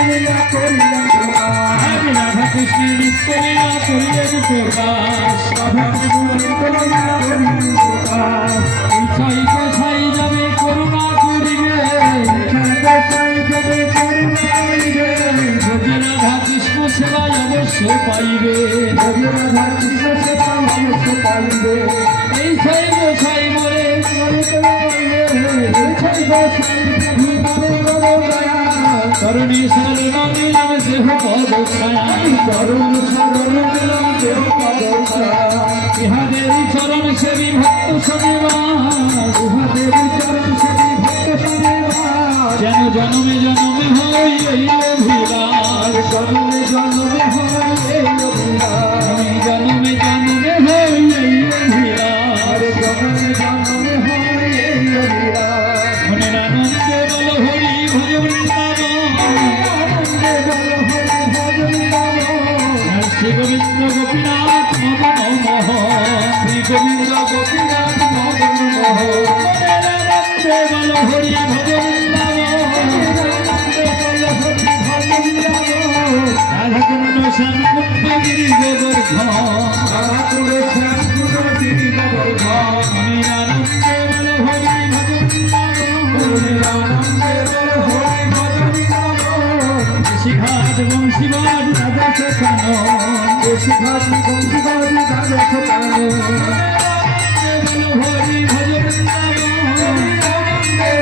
লীলা করিলেন প্রকাশ রাধা কৃষ্ণ নিত্য লীলা করিলেন প্রকাশ রাধা কৃষ্ণ নিত্য লীলা করিলেন প্রকাশ ইচ্ছাই গোসাই যাবে করুণা করিবে ইচ্ছাই গোসাই যাবে করুণা করিবে যদি রাধা কৃষ্ণ সেবায় অবশ্য পাইবে যদি রাধা কৃষ্ণ সেবায় অবশ্য পাইবে এই ছয় গোসাই বলে করণী শরণ নিলাম দেহ পদছায়া করণ শরণ নিলাম দেহ পদছায়া ইহাদের চরণ সেবী ভক্ত সদেবা ইহাদের চরণ সেবী ভক্ত সদেবা যেন জনমে জনমে হয় এই অভিলাষ জনমে জনমে হয় এই অভিলাষ জনমে জনমে হয় এই অভিলাষ জনমে জনমে হয় এই অভিলাষ মনের আনন্দে বল হরি ভজ শ্রী গোবিন্দ গোপীনাথ মদন মোহন শ্রী গোবিন্দ গোপীনাথ মদন মোহন বল হরি ভজ রাধাকুণ্ড শ্যামকুণ্ড গিরি গোবর্ধন রাধাকুণ্ড শ্যামকুণ্ড গিরি গোবর্ধন নিরানন্দে বল হরি ভজ নিরানন্দে বল হরি ভজ শিখাত বংশীবাদ রাধা শেখানো শিখাত বংশীবাদ রাধা শেখানো বল হরি ভজ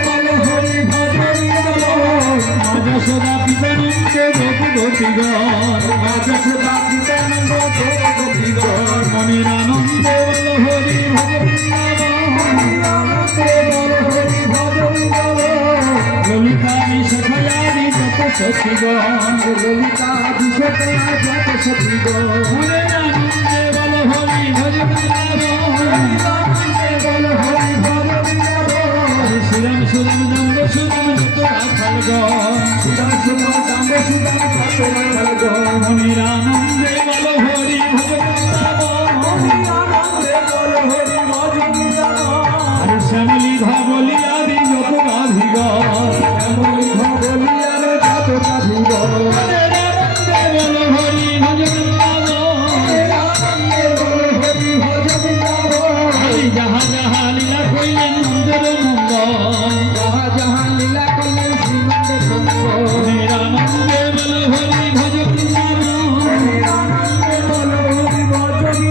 বল হরি ভজ যশোদা পিতানন্দে গোপগোপীগণ যশোদা পিতানন্দ গোপগোপীগণ মনিরানন্দে বল হরি ভজ ললিতা বিশ্বয়ারি যত সখীগণ ললিতা বিশ্বয়া যত সখীগণ